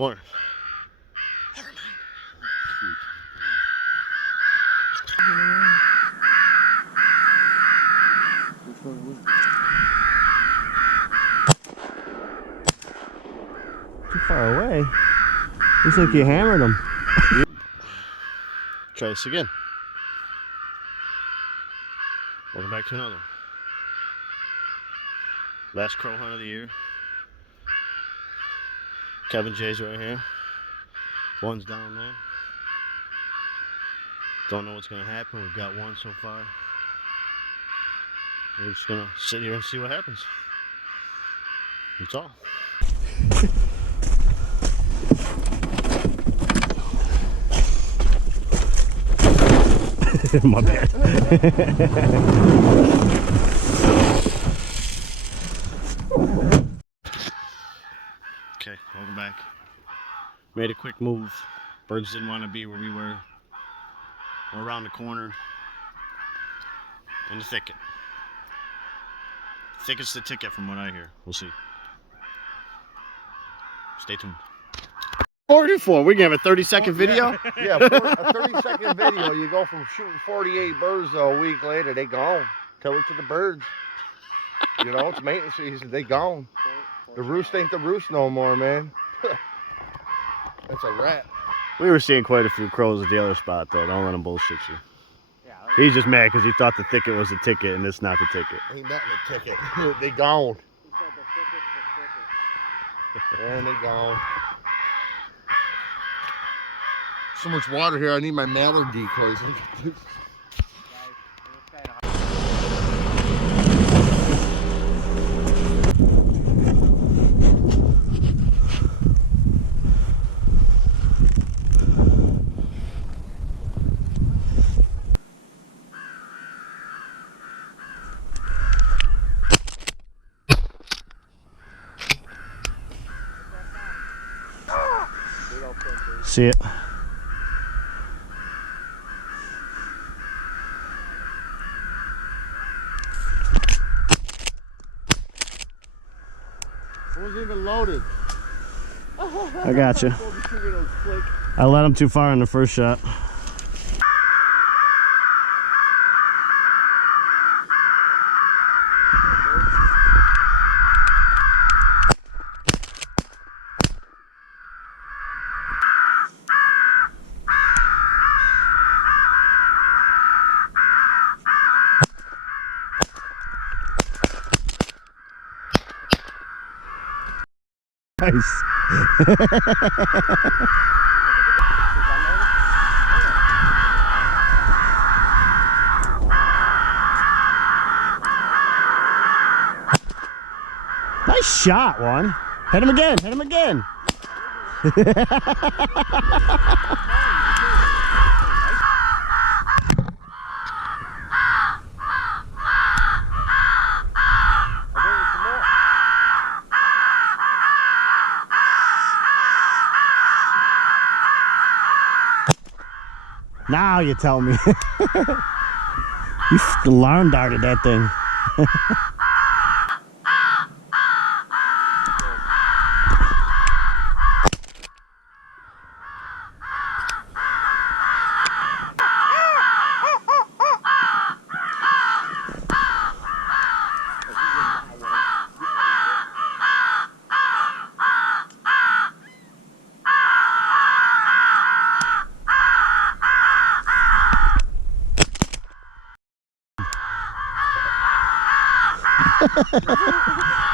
More. Too far away. Looks like you hammered him. Try this again. Welcome back to another one. Last crow hunt of the year. Kevin J's right here. One's down there. Don't know what's gonna happen. We've got one so far. We're just gonna sit here and see what happens. That's all. My bad. Okay, welcome back. Made a quick move. Birds didn't want to be where we were. We're around the corner in the thicket. Thicket's the ticket from what I hear. We'll see. Stay tuned. 44. We can have a 30-second video? Yeah, a 30-second video. You go from shooting 48 birds a week later, they gone. Tell it to the birds. You know, it's maintenance season. They gone. The roost ain't the roost no more, man. That's a rat. We were seeing quite a few crows at the other spot, though. Don't let him bullshit you. He's just mad because he thought the ticket was the ticket, and it's not the ticket. Ain't nothing a ticket. They gone. And they gone. So much water here, I need my mallard decoys. See it. It wasn't even loaded. I got you. I let him too far in the first shot. Nice. Nice shot, one. Hit him again. Hit him again. Now you tell me. You alarm darted that thing.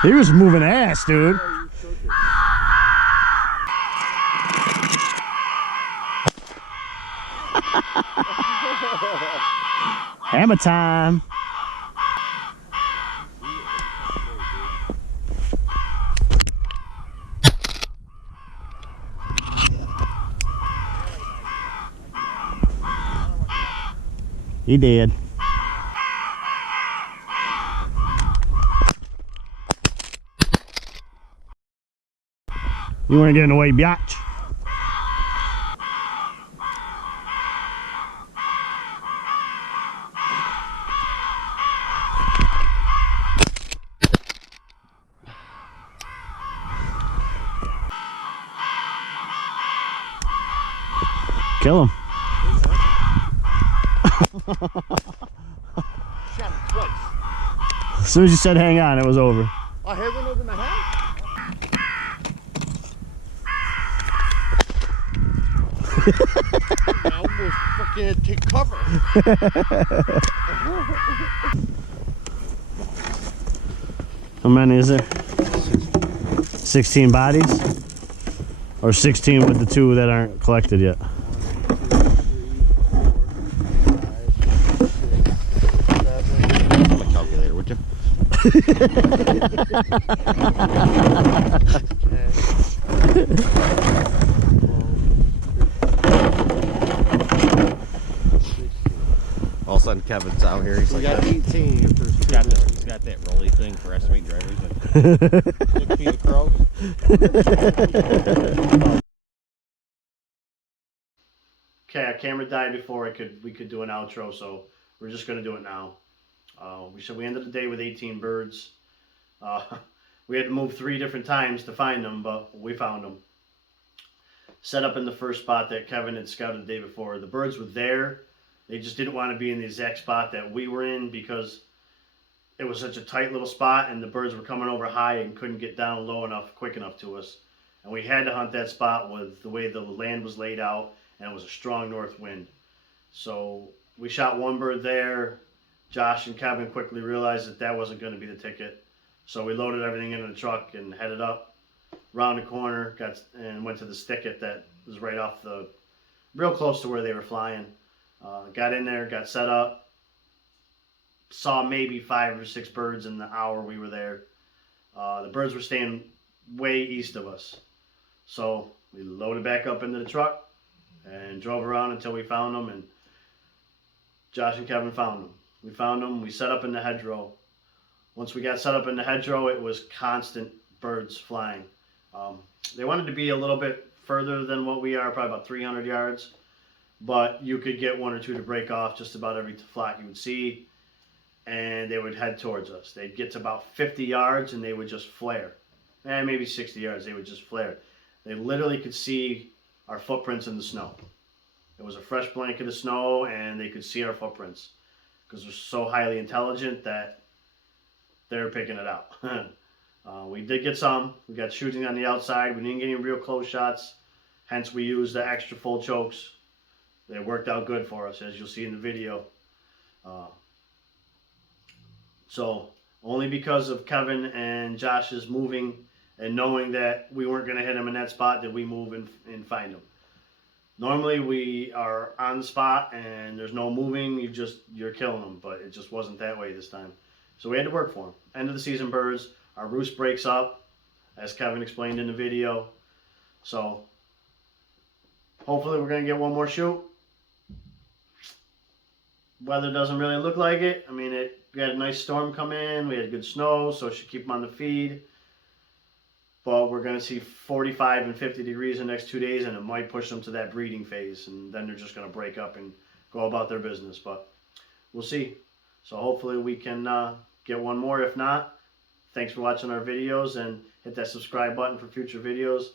He was moving ass, dude. Hammer time. He did. You want to get in the way, biatch? Kill him. Shot him twice. As soon as you said hang on, it was over. I hit one over in the head. I almost fucking had to take cover. How many is there? 16 bodies? Or 16 with the 2 that aren't collected yet? 1, 2, 3, 4, 5, 6, 7. I'm a calculator, would you? All of a sudden, Kevin's out here. He's We like, got 18 here for he's got that rolly thing for estimating drivers. 6 feet across. Okay, our camera died before we could do an outro, so we're just gonna do it now. We ended the day with 18 birds. We had to move 3 different times to find them, but we found them. Set up in the first spot that Kevin had scouted the day before. The birds were there. They just didn't want to be in the exact spot that we were in because it was such a tight little spot and the birds were coming over high and couldn't get down low enough, quick enough to us. And we had to hunt that spot with the way the land was laid out, and it was a strong north wind. So we shot 1 bird there. Josh and Kevin quickly realized that that wasn't going to be the ticket. So we loaded everything into the truck and headed up, round the corner, and went to the sticket that was right off real close to where they were flying. Got in there, got set up, saw maybe 5 or 6 birds in the hour we were there. The birds were staying way east of us. So we loaded back up into the truck and drove around until we found them, and Josh and Kevin found them. We found them, we set up in the hedgerow. Once we got set up in the hedgerow, it was constant birds flying. They wanted to be a little bit further than what we are, probably about 300 yards. But you could get 1 or 2 to break off just about every flock you would see, and they would head towards us. They'd get to about 50 yards and they would just flare. And maybe 60 yards, they would just flare. They literally could see our footprints in the snow. It was a fresh blanket of snow and they could see our footprints because they're so highly intelligent that they're picking it out. We did get some. We got shooting on the outside. We didn't get any real close shots, hence we used the extra full chokes. They worked out good for us, as you'll see in the video. So only because of Kevin and Josh's moving and knowing that we weren't going to hit them in that spot did we move and find them. Normally we are on the spot and there's no moving, you're killing them, but it just wasn't that way this time. So we had to work for them. End of the season birds. Our roost breaks up, as Kevin explained in the video. So hopefully we're going to get 1 more shoot. Weather doesn't really look like it. I mean, we had a nice storm come in. We had good snow, so it should keep them on the feed. But we're going to see 45 and 50 degrees in the next 2 days, and it might push them to that breeding phase. And then they're just going to break up and go about their business. But we'll see. So hopefully we can get 1 more. If not, thanks for watching our videos, and hit that subscribe button for future videos.